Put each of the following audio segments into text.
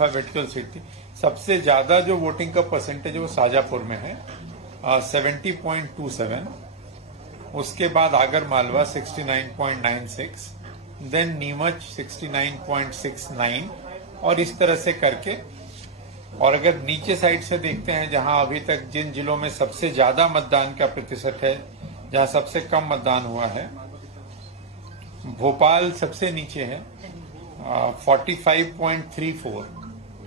Alphabetical seat थी। सबसे ज्यादा जो वोटिंग का परसेंटेज है वो शाजापुर में है 70.27, उसके बाद आगर मालवा 69.96, देन नीमच 69.69 और इस तरह से करके। और अगर नीचे साइड से देखते हैं जहां अभी तक जिन जिलों में सबसे ज्यादा मतदान का प्रतिशत है, जहां सबसे कम मतदान हुआ है, भोपाल सबसे नीचे है 45.34,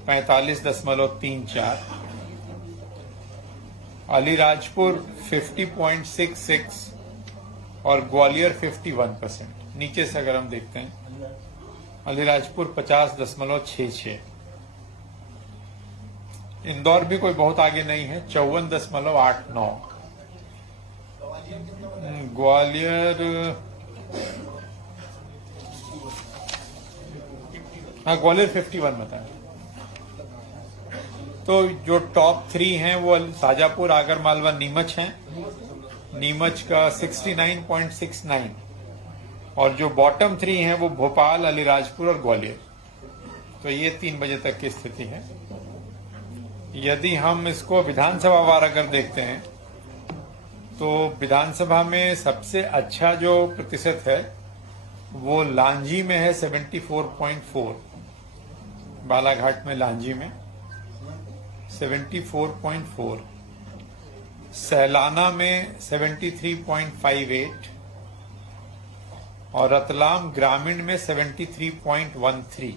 45.34, अलीराजपुर 50.66 और ग्वालियर 51%। नीचे से अगर हम देखते हैं अलीराजपुर 50.66, इंदौर भी कोई बहुत आगे नहीं है 54.89, ग्वालियर ग्वालियर 51 बताएं। तो जो टॉप 3 हैं वो शाजापुर, आगर मालवा, नीमच हैं। नीमच का 69.69 और जो बॉटम 3 हैं वो भोपाल, अलीराजपुर और ग्वालियर। तो ये 3 बजे तक की स्थिति है। यदि हम इसको विधानसभा वार अगर देखते हैं तो विधानसभा में सबसे अच्छा जो प्रतिशत है वो लांजी में है 74.4, बालाघाट में लांजी में 74.4, सैलाना में 73.58 और रतलाम ग्रामीण में 73.13।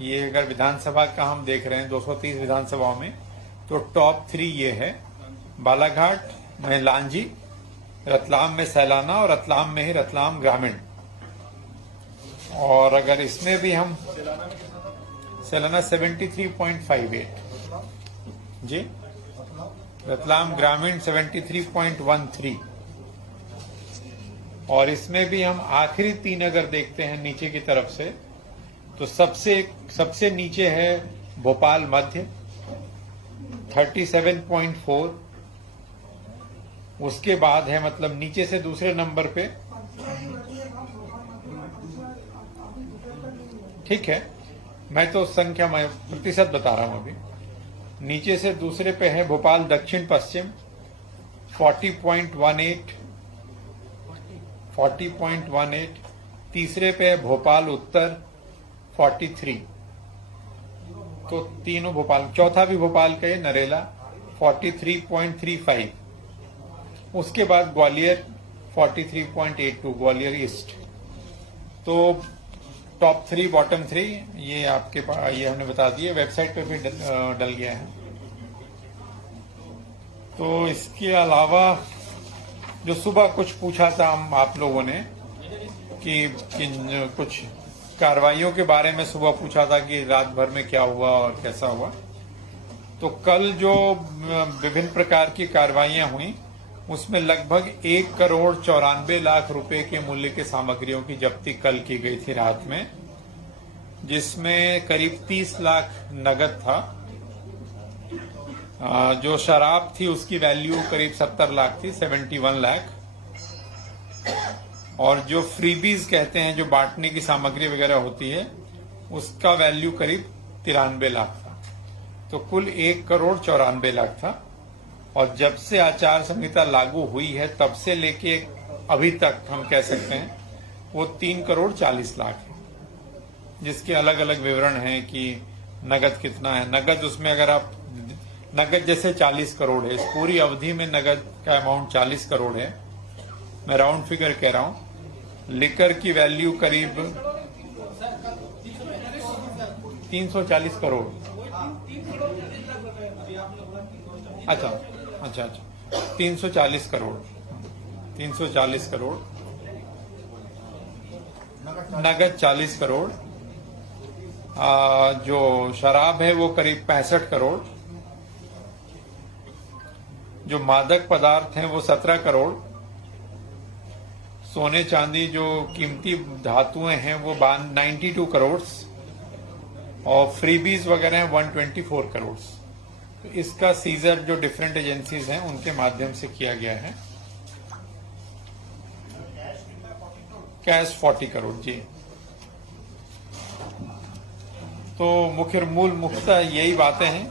ये अगर विधानसभा का हम देख रहे हैं 230 विधानसभाओं में, तो टॉप 3 ये है, बालाघाट में लांजी, रतलाम में सैलाना और रतलाम में ही रतलाम ग्रामीण। और अगर इसमें भी हम सैलाना 73.58 जी, रतलाम ग्रामीण 73.13 और इसमें भी हम आखिरी 3 अगर देखते हैं नीचे की तरफ से तो सबसे नीचे है भोपाल मध्य 37.4, उसके बाद है मतलब नीचे से दूसरे नंबर पे, ठीक है, मैं तो संख्या में प्रतिशत बता रहा हूं अभी। नीचे से दूसरे पे है भोपाल दक्षिण पश्चिम 40.18, तीसरे पे है भोपाल उत्तर 43, तो तीनों भोपाल, चौथा भी भोपाल का है नरेला 43.35, उसके बाद ग्वालियर 43.82, ग्वालियर ईस्ट। तो टॉप 3 बॉटम 3 ये आपके पास, ये हमने बता दिए, वेबसाइट पे भी डल गया है। तो इसके अलावा जो सुबह कुछ पूछा था हम आप लोगों ने कि कुछ कार्रवाइयों के बारे में सुबह पूछा था कि रात भर में क्या हुआ और कैसा हुआ। तो कल जो विभिन्न प्रकार की कार्रवाइयां हुई उसमें लगभग 1,94,00,000 रुपए के मूल्य की सामग्रियों की जब्ती कल की गई थी रात में, जिसमें करीब 30 लाख नगद था। जो शराब थी उसकी वैल्यू करीब 70 लाख थी, 71 लाख। और जो फ्रीबीज कहते हैं, जो बांटने की सामग्री वगैरह होती है, उसका वैल्यू करीब 93 लाख था। तो कुल 1,94,00,000 था। और जब से आचार संहिता लागू हुई है तब से लेके अभी तक हम कह सकते हैं वो 3,40,00,000 है, जिसके अलग अलग विवरण हैं कि नगद कितना है। नगद उसमें अगर आप नगद जैसे 40 करोड़ है, इस पूरी अवधि में नगद का अमाउंट 40 करोड़ है, मैं राउंड फिगर कह रहा हूं। लिकर की वैल्यू करीब 340 करोड़। अच्छा 340 करोड़, 340 करोड़, नगद 40 करोड़, जो शराब है वो करीब 65 करोड़, जो मादक पदार्थ हैं वो 17 करोड़, सोने चांदी जो कीमती धातुएं हैं वो 92 करोड़ और फ्रीबीज वगैरह हैं 124 करोड़। तो इसका सीजर जो डिफरेंट एजेंसीज हैं उनके माध्यम से किया गया है। कैश 40 करोड़ जी। तो मुख्य मूल मुख्यतः यही बातें हैं।